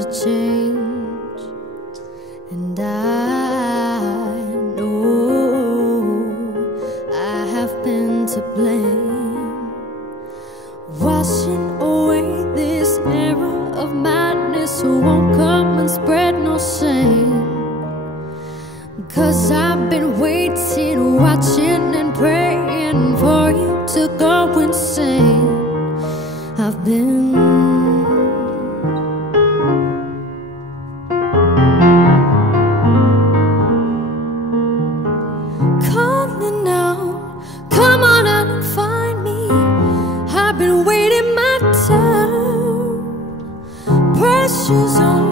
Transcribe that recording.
to change, and I know I have been to blame, washing away this era of madness who won't come and spread no shame. 'Cause I've been waiting, watching and praying for you to go insane. I've been calling out, come on out and find me. I've been waiting my turn. Pressure's on.